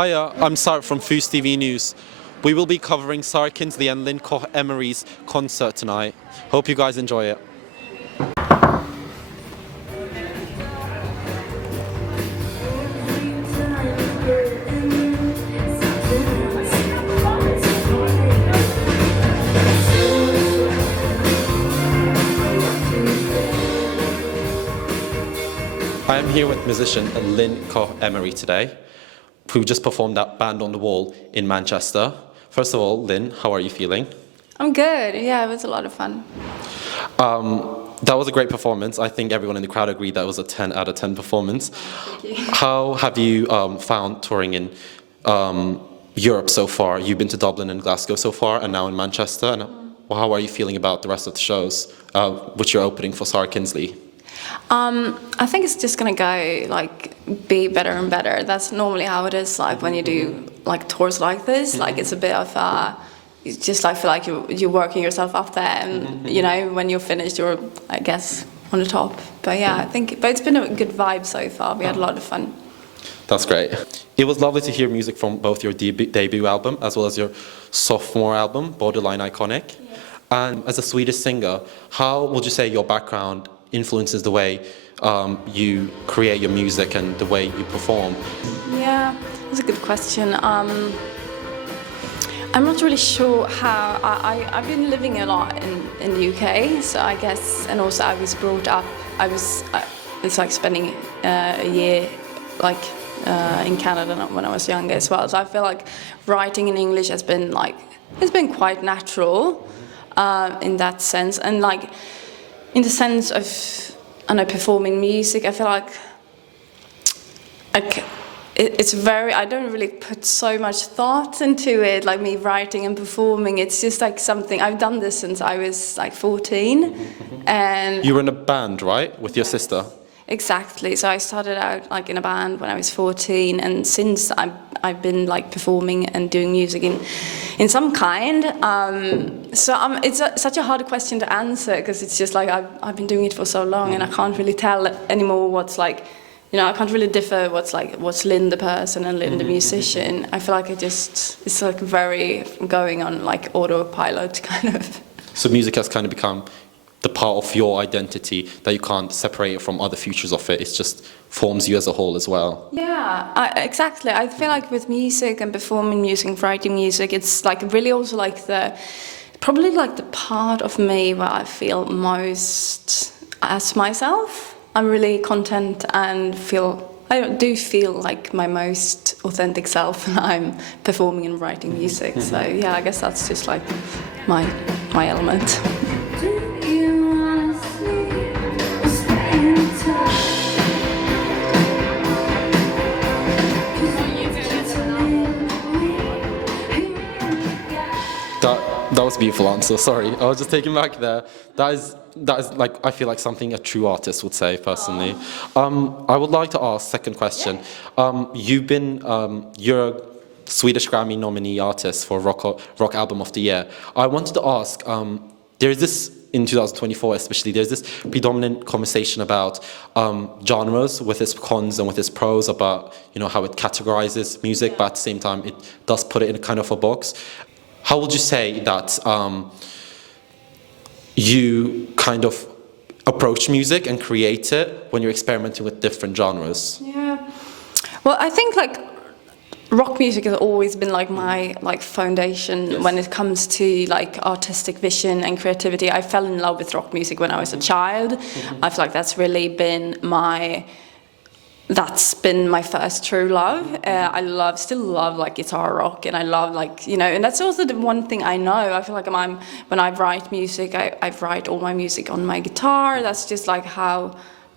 Hiya, I'm Sarp from FuseTV News. We will be covering Sarah Kinsley and Linn Koch-Emmery's concert tonight. Hope you guys enjoy it. I am here with musician Linn Koch-Emmery today, who just performed at Band on the Wall in Manchester. First of all, Linn, how are you feeling? I'm good. Yeah, it was a lot of fun. That was a great performance. I think everyone in the crowd agreed that it was a 10 out of 10 performance. Thank you. How have you found touring in Europe so far? You've been to Dublin and Glasgow so far, and now in Manchester. And how are you feeling about the rest of the shows, which you're opening for Sarah Kinsley? I think it's just gonna go be better and better. That's normally how it is when you do tours like this. It's a bit of you just feel like you're working yourself up there, and you know when you're finished, you're I guess on the top. But yeah, but it's been a good vibe so far. We had a lot of fun. That's great. It was lovely to hear music from both your debut album as well as your sophomore album, Borderline Iconic. Yes. And as a Swedish singer, how would you say your background influences the way you create your music and the way you perform? Yeah, that's a good question. I'm not really sure how. I've been living a lot in the UK, so I guess, and also I was brought up. It's like spending a year in Canada when I was younger as well. So I feel like writing in English has been it's been quite natural in that sense, and in the sense of, performing music, I feel like it's I don't really put so much thought into it, me writing and performing. It's just something, I've done this since I was 14. And you were in a band, right, with your sister? Exactly. So I started out in a band when I was 14, and since I've been performing and doing music in some kind. So it's such a hard question to answer, because it's just I've been doing it for so long, and I can't really tell anymore what's I can't really differ what's Linn the person and Linn the musician. I feel it's very going on autopilot kind of. So music has kind of become the part of your identity that you can't separate it from other features of it. It just forms you as a whole as well. Yeah, exactly. I feel with music and performing music, writing music, it's really also probably the part of me where I feel most as myself. I'm really content and I do feel my most authentic self when I'm performing and writing music. So yeah, I guess that's just my element. That was a beautiful answer. Sorry, I was just taken back there. That is I feel something a true artist would say personally. I would like to ask second question. You're a Swedish Grammy nominee artist for Rock Album of the Year. I wanted to ask, there's this in 2024 especially, there's this predominant conversation about genres with its cons and with its pros, about how it categorizes music, but at the same time it does put it in a kind of a box. How would you say that you kind of approach music and create it when you're experimenting with different genres? Yeah, well, I think rock music has always been my foundation. Yes. When it comes to artistic vision and creativity. I fell in love with rock music when I was a child. I feel that's really been that's been my first true love. I still love guitar rock, and I love and that's also the one thing I know. I feel when I write music, I write all my music on my guitar. That's just how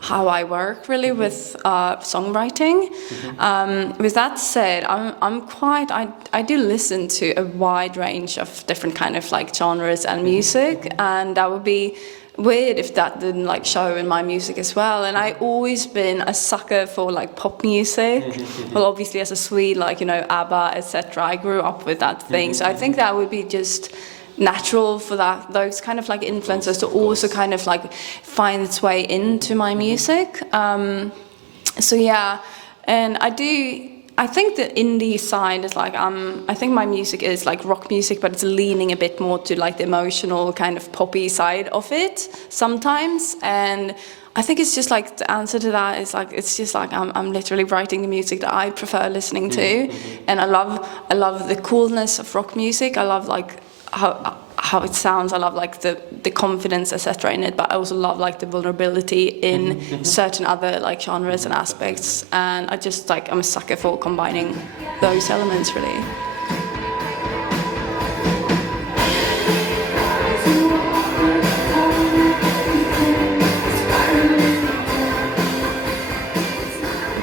I work really with songwriting. With that said, I do listen to a wide range of different kind of genres and music, and that would be weird if that didn't show in my music as well. And I always been a sucker for pop music. Well, obviously as a Swede, ABBA, etc. I grew up with that thing, so I think that would be just natural for those kind of influences to also kind of find its way into my music. So yeah, and I I think the indie side is like I think my music is like rock music, but it's leaning a bit more to like the emotional kind of poppy side of it sometimes. And I think it's just like the answer to that is like it's just like I'm literally writing the music that I prefer listening to, and I love the coolness of rock music. I love like how it sounds. I love like the confidence, etc. in it, but I also love like the vulnerability in certain other like genres and aspects. And I just like I'm a sucker for combining those elements really.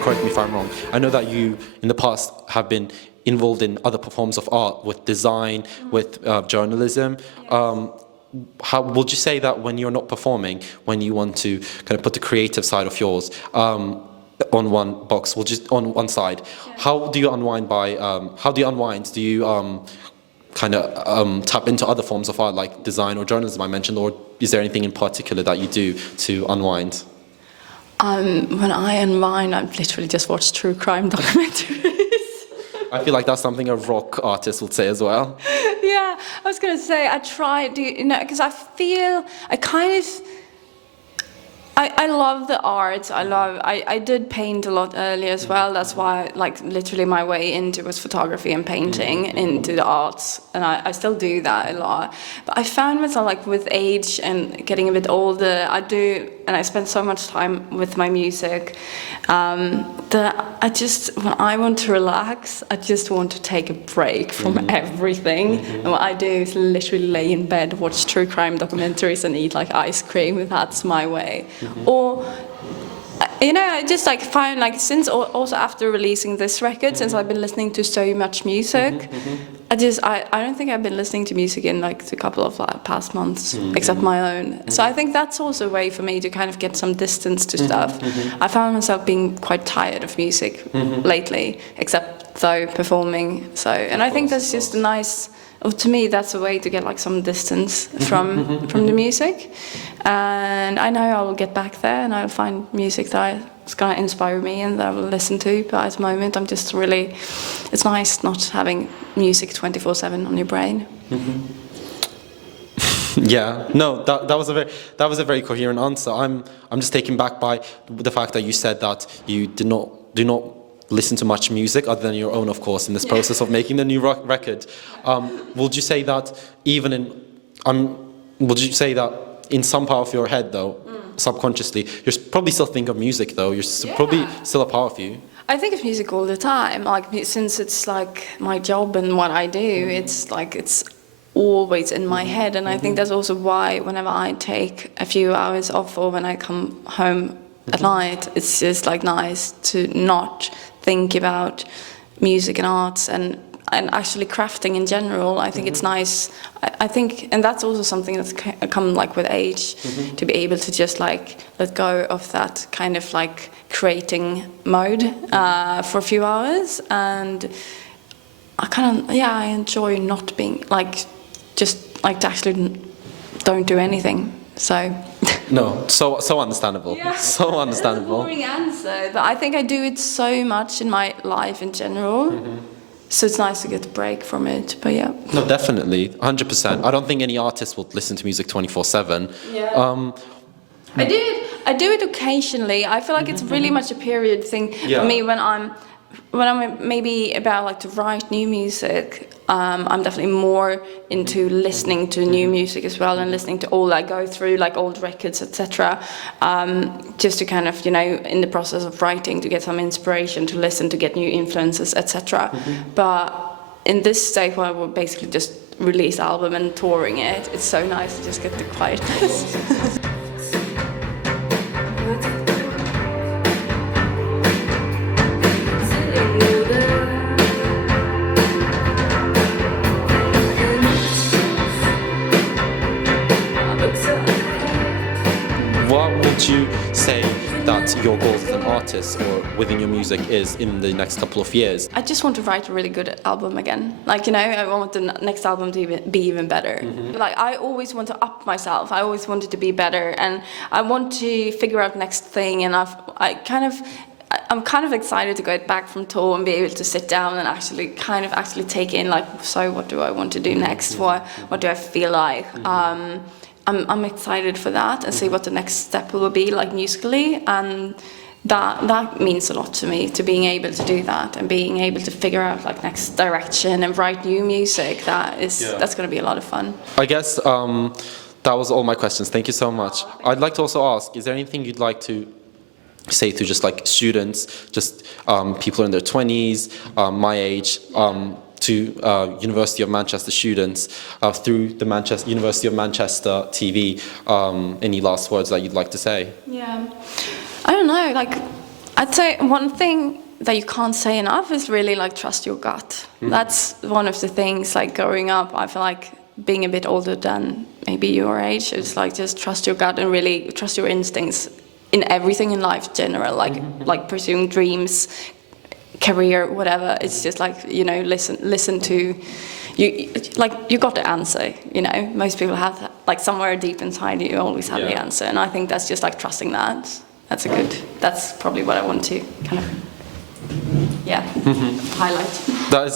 Correct me if I'm wrong. I know that you, in the past, have been involved in other forms of art, with design, with journalism. How would you say that when you're not performing, when you want to kind of put the creative side of yours on one box, on one side, how do you unwind how do you unwind? Do you kind of tap into other forms of art like design or journalism I mentioned, or is there anything in particular that you do to unwind? When I unwind, I've literally just watched true crime documentaries. I feel like that's something a rock artist would say as well. Yeah, I was going to say, I try to, because I feel, I love the art. I did paint a lot earlier as well. That's why, like, literally my way into was photography and painting, into the arts, and I still do that a lot. But I found myself, like, with age and getting a bit older, and I spend so much time with my music, that when I want to relax, I just want to take a break from everything. And what I do is literally lay in bed, watch true crime documentaries, and eat like ice cream. That's my way. Or, I just like find like since also after releasing this record, since I've been listening to so much music, I don't think I've been listening to music in like a couple of like past months, except my own. So I think that's also a way for me to kind of get some distance to stuff. I found myself being quite tired of music lately, except though performing. So, and I think that's just a nice. To me, that's a way to get like some distance from the music, and I know I will get back there and I'll find music that is going to inspire me and that I will listen to. But at the moment, I'm just really, it's nice not having music 24/7 on your brain. Yeah, no, that was a very coherent answer. I'm just taken back by the fact that you said that you do not listen to much music other than your own, of course, in this process of making the new record. Would you say that in some part of your head, though, subconsciously, you're probably still thinking of music, though? Probably still a part of you. I think of music all the time. Like, since it's like my job and what I do, it's like it's always in my head. And I think that's also why whenever I take a few hours off or when I come home at night, it's just like nice to not think about music and arts and actually crafting in general. I think it's nice. I think, and that's also something that's come like with age, to be able to just like let go of that kind of like creating mode for a few hours. And I enjoy not being like, just like to actually don't do anything. So. No, so understandable. Yeah. So understandable. That's a boring answer, but I think I do it so much in my life in general. So it's nice to get a break from it. But yeah. No, definitely, 100%. I don't think any artist would listen to music 24/7. Yeah. I do it occasionally. I feel like it's really much a period thing for me when I'm maybe about like to write new music. I'm definitely more into listening to new music as well, and listening to all I go through, like old records, etc. Just to kind of, in the process of writing, to get some inspiration, to listen, to get new influences, etc. But in this state, where we're basically just release album and touring it, it's so nice to just get the quietness. What would you say that your goal as an artist or within your music is in the next couple of years? I just want to write a really good album again. Like, I want the next album to be even better. Like, I always want to up myself. I always wanted to be better, and I want to figure out next thing. And I'm kind of excited to go back from tour and be able to sit down and actually take in, like, so what do I want to do next? What do I feel like? I'm excited for that and see what the next step will be, like, musically, and that means a lot to me, to being able to do that and being able to figure out, like, next direction and write new music. That's going to be a lot of fun. I guess that was all my questions. Thank you so much. I'd like to also ask, is there anything you'd like to say to just, like, students, just people in their 20s, my age, to University of Manchester students through the University of Manchester TV? Any last words that you'd like to say? Yeah, I don't know. Like, I'd say one thing that you can't say enough is really, like, trust your gut. That's one of the things. Like, growing up, I feel like being a bit older than maybe your age, it's like just trust your gut and really trust your instincts in everything in life, general. Like pursuing dreams, career, whatever. It's just like, you know, listen to you. Like, you got the answer. You know, most people have that, like, somewhere deep inside you always have the answer, and I think that's just like trusting that. That's probably what I want to kind of highlight. That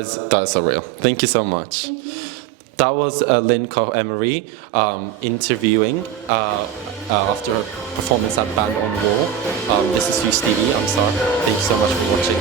is so real. Thank you so much. Thank you. That was Linn Koch-Emmery interviewing after her performance at Band on Wall. This is FuseTV. I'm Sarp. Thank you so much for watching.